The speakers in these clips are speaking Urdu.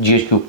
GHQ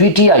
PTI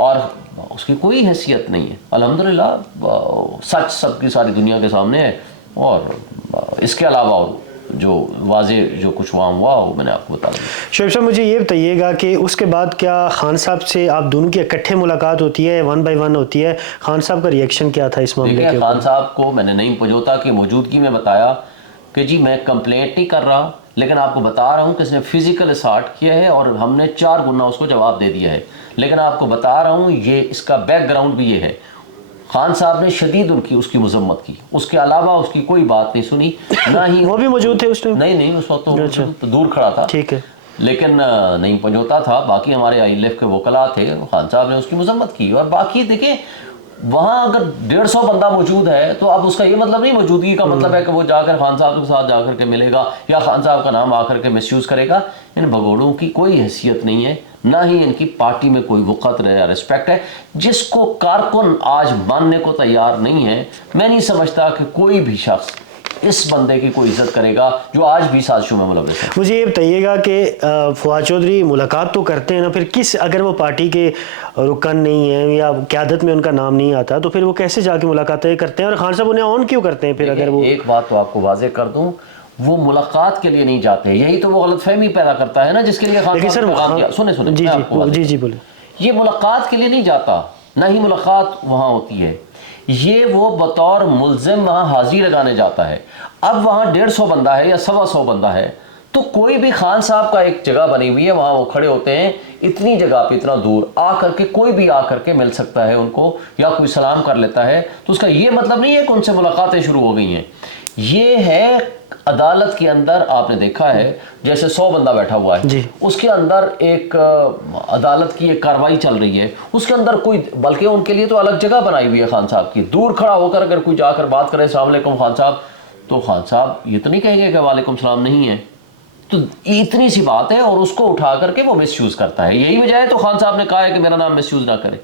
اور اس کی کوئی حیثیت نہیں ہے. الحمدللہ سچ سب کی ساری دنیا کے سامنے ہے, اور اس کے علاوہ اور جو واضح جو کچھ وہاں ہوا وہ میں نے آپ کو بتا دیا. شعیب صاحب مجھے یہ بتائیے گا کہ اس کے بعد کیا خان صاحب سے آپ دونوں کی اکٹھے ملاقات ہوتی ہے, 1 بائی 1 ہوتی ہے؟ خان صاحب کا ریئیکشن کیا تھا اس معاملے کے دیکھیں, خان صاحب کو میں نے نعیم پنجوتا کی موجودگی میں بتایا کہ جی میں کمپلینٹ نہیں کر رہا, لیکن آپ کو بتا رہا ہوں کہ اس نے فزیکل اسالٹ کیا ہے اور ہم نے 4 گنا اس کو جواب دے دیا ہے, لیکن آپ کو بتا رہا ہوں یہ اس کا بیک گراؤنڈ بھی یہ ہے. خان صاحب نے شدید اس کی مذمت کی, اس کے علاوہ اس کی کوئی بات نہیں سنی, نہ ہی وہ بھی موجود تھے اس ٹائم؟ نہیں اس وقت تو دور کھڑا تھا, ٹھیک ہے, لیکن نعیم پنجوتا تھا, باقی ہمارے آئی ایل ایف کے وکلاء تھے. خان صاحب نے اس کی مذمت کی, اور باقی دیکھیں وہاں اگر 150 بندہ موجود ہے تو اب اس کا یہ مطلب نہیں, موجودگی کا مطلب ہے کہ وہ جا کر خان صاحب کے ساتھ جا کر کے ملے گا یا خان صاحب کا نام آ کر کے مس یوز کرے گا. ان بھگوڑوں کی کوئی حیثیت نہیں ہے, نہ ہی ان کی پارٹی میں کوئی وقت یا رسپیکٹ ہے. جس کو کارکن آج ماننے کو تیار نہیں ہے, میں نہیں سمجھتا کہ کوئی بھی شخص اس بندے کی کوئی عزت کرے گا جو آج بھی سازشوں میں ملوث ہے. مجھے یہ بتائیے گا کہ فواد چودھری ملاقات تو کرتے ہیں نا, پھر کس, اگر وہ پارٹی کے رکن نہیں ہیں یا قیادت میں ان کا نام نہیں آتا تو پھر وہ کیسے جا کے ملاقاتیں کرتے ہیں, اور خان صاحب انہیں آن کیوں کرتے ہیں پھر؟ اگر وہ ایک بات تو آپ کو واضح کر دوں, وہ ملاقات کے لیے نہیں جاتے, یہی تو وہ غلط فہمی پیدا کرتا ہے نا جس کے لیے خان صاحب نے کام کیا. سنیں جی بولیں. یہ ملاقات کے لیے نہیں جاتا, نہ ہی ملاقات وہاں ہوتی ہے, یہ وہ بطور ملزم وہاں حاضری لگانے جاتا ہے. اب وہاں 150 بندہ ہے یا 125 بندہ ہے, تو کوئی بھی خان صاحب کا ایک جگہ بنی ہوئی ہے, وہاں وہ کھڑے ہوتے ہیں اتنی جگہ پہ, اتنا دور آ کر کے کوئی بھی آ کر کے مل سکتا ہے ان کو یا کوئی سلام کر لیتا ہے. تو اس کا یہ مطلب نہیں ہے کہ ان سے ملاقاتیں شروع ہو گئی ہیں. یہ ہے عدالت کے اندر آپ نے دیکھا ہے جیسے 100 بندہ بیٹھا ہوا ہے, اس کے اندر ایک عدالت کی ایک کاروائی چل رہی ہے, اس کے اندر کوئی, بلکہ ان کے لیے تو الگ جگہ بنائی ہوئی ہے خان صاحب کی. دور کھڑا ہو کر اگر کوئی جا کر بات کرے السلام علیکم خان صاحب, تو خان صاحب یہ تو نہیں کہیں گے کہ وعلیکم السلام نہیں ہے. تو اتنی سی بات ہے, اور اس کو اٹھا کر کے وہ مس یوز کرتا ہے. یہی وجہ ہے تو خان صاحب نے کہا ہے کہ میرا نام مس یوز نہ کرے.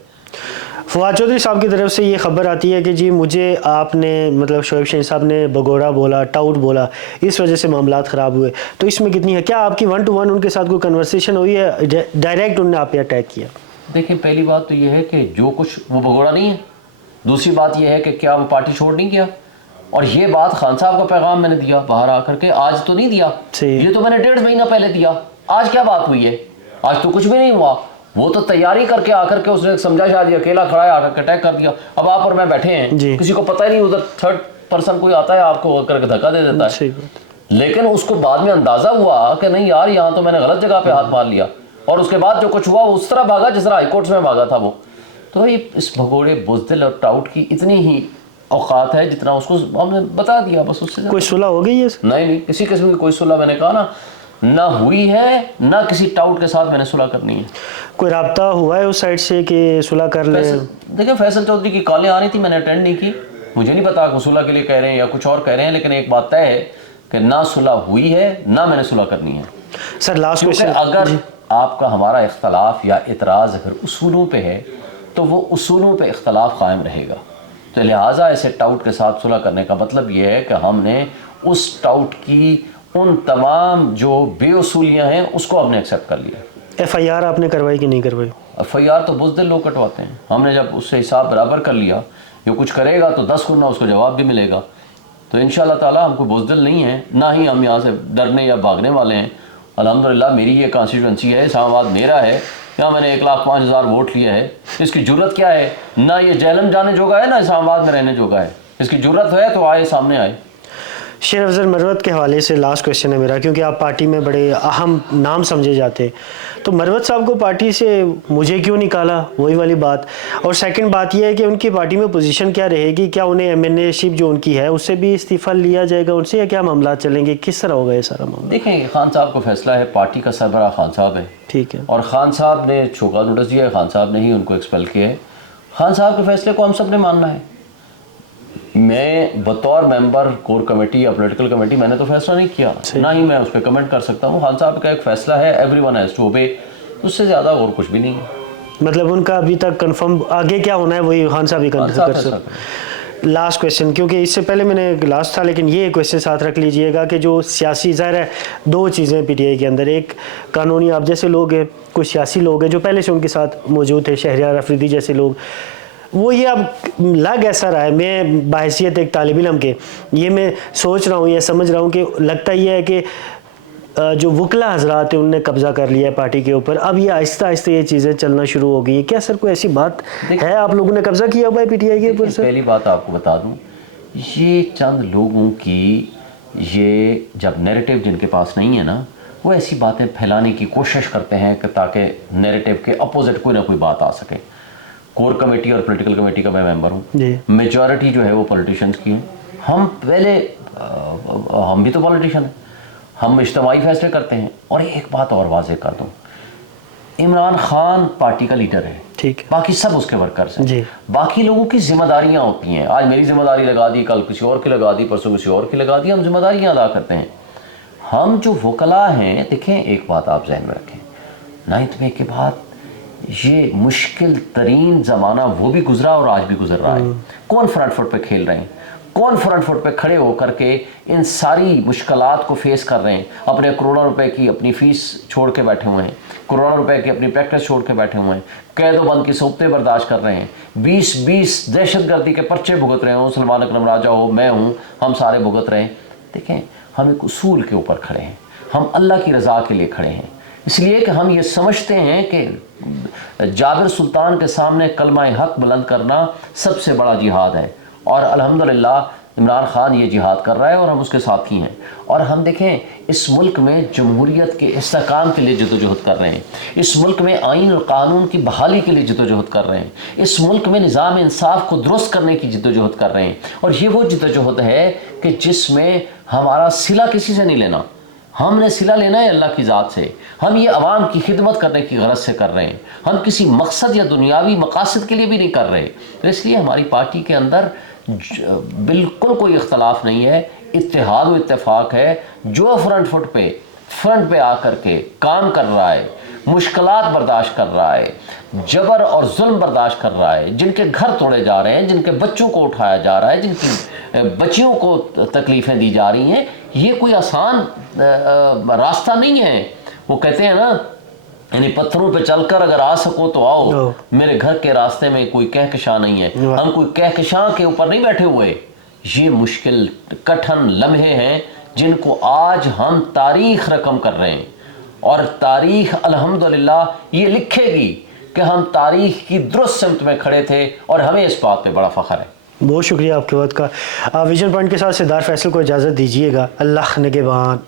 فواد چودھری صاحب کی طرف سے یہ خبر آتی ہے کہ جی مجھے آپ نے, مطلب شعیب شاہین صاحب نے بگوڑا بولا, ٹاؤٹ بولا, اس وجہ سے معاملات خراب ہوئے. تو اس میں کتنی ہے, کیا آپ کی 1 to 1 ان کے ساتھ کوئی کنورسیشن ہوئی ہے, ڈائریکٹ انہوں نے آپ پہ اٹیک کیا؟ دیکھیں پہلی بات تو یہ ہے کہ جو کچھ وہ بگوڑا نہیں ہے. دوسری بات یہ ہے کہ کیا وہ پارٹی چھوڑ نہیں کیا, اور یہ بات خان صاحب کا پیغام میں نے دیا باہر آ کر کے, آج تو نہیں دیا, یہ تو میں نے 1.5 مہینہ پہلے دیا. آج کیا بات ہوئی ہے, آج تو کچھ بھی نہیں ہوا. وہ تو تیاری کر کے آ کر کے اس نے سمجھا شاید یہ اکیلا کھڑا ہے, آ کر کے اٹیک کر دیا. اب آپ اور میں بیٹھے ہیں, کسی کو پتہ ہی نہیں, ادھر 3rd پرسن کوئی آتا ہے آپ کو کر کے دھکا دے دیتا ہے. لیکن اس کو بعد میں اندازہ ہوا کہ نہیں یار یہاں تو میں نے غلط جگہ پہ ہاتھ مار لیا, اور اس کے بعد جو کچھ ہوا وہ اس طرح بھاگا جس طرح ہائی کورٹس میں بھاگا تھا وہ. تو یہ اس بھگوڑے بزدل اور ٹاؤٹ کی اتنی ہی اوقات ہے جتنا اس کو ہم نے بتا دیا, بس اس سے کوئی صلح ہو گئی ہے؟ نہیں, کسی قسم کی کوئی صلح میں نے کہا نا نہ ہوئی ہے, نہ کسی ٹاؤٹ کے ساتھ میں نے صلح کرنی ہے. کوئی رابطہ ہوا ہے اس سائڈ سے کہ صلح کر لیں؟ دیکھیں فیصل چودھری کی کالیں آ رہی تھی, میں نے اٹینڈ نہیں کی. مجھے نہیں پتا کہ صلح کے لیے کہہ رہے ہیں یا کچھ اور کہہ رہے ہیں, لیکن ایک بات طے ہے کہ نہ صلح ہوئی ہے نہ میں نے صلح کرنی ہے. سر لاسٹ کویسچن, اگر آپ کا ہمارا اختلاف یا اعتراض اگر اصولوں پہ ہے تو وہ اصولوں پہ اختلاف قائم رہے گا. تو لہٰذا ایسے ٹاؤٹ کے ساتھ صلح کرنے کا مطلب یہ ہے کہ ہم نے اس ٹاؤٹ کی ان تمام جو بے اصولیاں ہیں اس کو ہم نے ایکسیپٹ کر لیا. FIR آپ نے کروائی کہ نہیں کروائی؟ FIR تو بزدل لوگ کٹواتے ہیں. ہم نے جب اس سے حساب برابر کر لیا, یہ کچھ کرے گا تو 10 گنا اس کو جواب بھی ملے گا. تو انشاءاللہ تعالی ہم کو بزدل نہیں ہیں, نہ ہی ہم یہاں سے ڈرنے یا بھاگنے والے ہیں. الحمدللہ میری یہ کانسٹیٹوئنسی ہے, اسلام آباد میرا ہے, یہاں میں نے 1,05,000 ووٹ لیا ہے. اس کی جرت کیا ہے, نہ یہ جہلم جانے جوگا ہے نہ اسلام آباد میں رہنے جوگا ہے. اس کی جرت ہے تو آئے سامنے آئے. شیر افضل مروت کے حوالے سے لاسٹ کویسچن ہے میرا, کیونکہ آپ پارٹی میں بڑے اہم نام سمجھے جاتے, تو مروت صاحب کو پارٹی سے مجھے کیوں نکالا, وہی والی بات. اور سیکنڈ بات یہ ہے کہ ان کی پارٹی میں پوزیشن کیا رہے گی, کیا انہیں MNA شپ جو ان کی ہے اس سے بھی استعفیٰ لیا جائے گا ان سے, یا کیا معاملات چلیں گے, کس طرح ہوگا یہ سارا معاملہ؟ دیکھیں خان صاحب کو فیصلہ ہے, پارٹی کا سربراہ خان صاحب ہے, ٹھیک ہے, اور خان صاحب نے چھوکا نوٹس دیا ہے, خان صاحب نے ہی ان کو ایکسپیل کیا ہے. خان صاحب کے فیصلے کو ہم سب نے ماننا ہے. میں بطور ممبر کور کمیٹی یا پولیٹیکل کمیٹی میں نے تو فیصلہ نہیں کیا, نہ ہی میں اس پہ کمنٹ کر سکتا ہوں. خان صاحب کا ایک فیصلہ ہے, everyone has to obey, اس سے زیادہ اور کچھ بھی نہیں ہے. مطلب ان کا ابھی تک کنفرم آگے کیا ہونا ہے وہی خان صاحب ہی کنفرم کر سکتے. لاسٹ کویشچن، کیونکہ اس سے پہلے میں نے لاسٹ تھا لیکن یہ کویشچن ساتھ رکھ لیجئے گا کہ جو سیاسی ظاہر ہے دو چیزیں پی ٹی آئی کے اندر، ایک قانونی آپ جیسے لوگ ہیں، کچھ سیاسی لوگ ہیں جو پہلے سے ان کے ساتھ موجود تھے، شہریار افریدی جیسے لوگ، وہ یہ اب لگ ایسا رہا ہے، میں بحیثیت ایک طالب علم کے یہ میں سوچ رہا ہوں یا سمجھ رہا ہوں کہ لگتا یہ ہے کہ جو وکلا حضرات ہیں ان نے قبضہ کر لیا ہے پارٹی کے اوپر، اب یہ آہستہ آہستہ یہ چیزیں چلنا شروع ہو گئی ہیں. کیا سر کوئی ایسی بات ہے آپ لوگوں نے قبضہ کیا ہوا ہے پی ٹی آئی کے اوپر سر؟ پہلی بات آپ کو بتا دوں، یہ چند لوگوں کی یہ جب نیریٹو جن کے پاس نہیں ہے نا، وہ ایسی باتیں پھیلانے کی کوشش کرتے ہیں کہ تاکہ نیریٹو کے اپوزٹ کوئی نہ کوئی بات آ سکے. کور کمیٹی اور پولیٹیکل کمیٹی کا میں ممبر ہوں، میجورٹی جو ہے وہ پولیٹیشنز کی ہیں. ہم پہلے ہم بھی تو پولیٹیشن ہیں، ہم اجتماعی فیصلے کرتے ہیں. اور ایک بات اور واضح کر دوں، عمران خان پارٹی کا لیڈر ہے، ٹھیک، باقی سب اس کے ورکرز ہیں. باقی لوگوں کی ذمہ داریاں ہوتی ہیں، آج میری ذمہ داری لگا دی، کل کسی اور کی لگا دی، پرسوں کسی اور کی لگا دی، ہم ذمہ داریاں ادا کرتے ہیں. ہم جو وکلاء ہیں، دیکھیں ایک بات آپ ذہن میں رکھیں، 9 مئی کے بعد یہ مشکل ترین زمانہ وہ بھی گزرا اور آج بھی گزر رہا ہے. کون فرنٹ فٹ پہ کھیل رہے ہیں، کون فرنٹ فٹ پہ کھڑے ہو کر کے ان ساری مشکلات کو فیس کر رہے ہیں، اپنے کروڑوں روپے کی اپنی فیس چھوڑ کے بیٹھے ہوئے ہیں، کروڑوں روپے کی اپنی پریکٹس چھوڑ کے بیٹھے ہوئے ہیں، قید و بند کی صوبتیں برداشت کر رہے ہیں، 20 دہشت گردی کے پرچے بھگت رہے ہوں، سلمان اکرم راجہ ہو، میں ہوں، ہم سارے بھگت رہے ہیں. دیکھیں ہم ایک اصول کے اوپر کھڑے ہیں، ہم اللہ کی رضا کے لیے کھڑے ہیں، اس لیے کہ ہم یہ سمجھتے ہیں کہ جابر سلطان کے سامنے کلمہ حق بلند کرنا سب سے بڑا جہاد ہے. اور الحمدللہ عمران خان یہ جہاد کر رہا ہے اور ہم اس کے ساتھی ہیں. اور ہم دیکھیں اس ملک میں جمہوریت کے استحکام کے لیے جدوجہد کر رہے ہیں، اس ملک میں آئین اور قانون کی بحالی کے لیے جدوجہد کر رہے ہیں، اس ملک میں نظام انصاف کو درست کرنے کی جدوجہد کر رہے ہیں. اور یہ وہ جدوجہد ہے کہ جس میں ہمارا صلہ کسی سے نہیں لینا، ہم نے صلہ لینا ہے اللہ کی ذات سے. ہم یہ عوام کی خدمت کرنے کی غرض سے کر رہے ہیں، ہم کسی مقصد یا دنیاوی مقاصد کے لیے بھی نہیں کر رہے. اس لیے ہماری پارٹی کے اندر بالکل کوئی اختلاف نہیں ہے، اتحاد و اتفاق ہے. جو فرنٹ پہ آ کر کے کام کر رہا ہے، مشکلات برداشت کر رہا ہے، جبر اور ظلم برداشت کر رہا ہے، جن کے گھر توڑے جا رہے ہیں، جن کے بچوں کو اٹھایا جا رہا ہے، جن کی بچیوں کو تکلیفیں دی جا رہی ہیں، یہ کوئی آسان راستہ نہیں ہے. وہ کہتے ہیں نا، یعنی پتھروں پہ چل کر اگر آ سکو تو آؤ، میرے گھر کے راستے میں کوئی کہکشاں نہیں ہے. ہم کوئی کہکشاں کے اوپر نہیں بیٹھے ہوئے. یہ مشکل کٹھن لمحے ہیں جن کو آج ہم تاریخ رقم کر رہے ہیں، اور تاریخ الحمدللہ یہ لکھے گی کہ ہم تاریخ کی درست سمت میں کھڑے تھے، اور ہمیں اس بات پہ بڑا فخر ہے. بہت شکریہ آپ کے وقت کا. ویژن پوائنٹ کے ساتھ سردار فیصل کو اجازت دیجیے گا. اللہ نگہبان.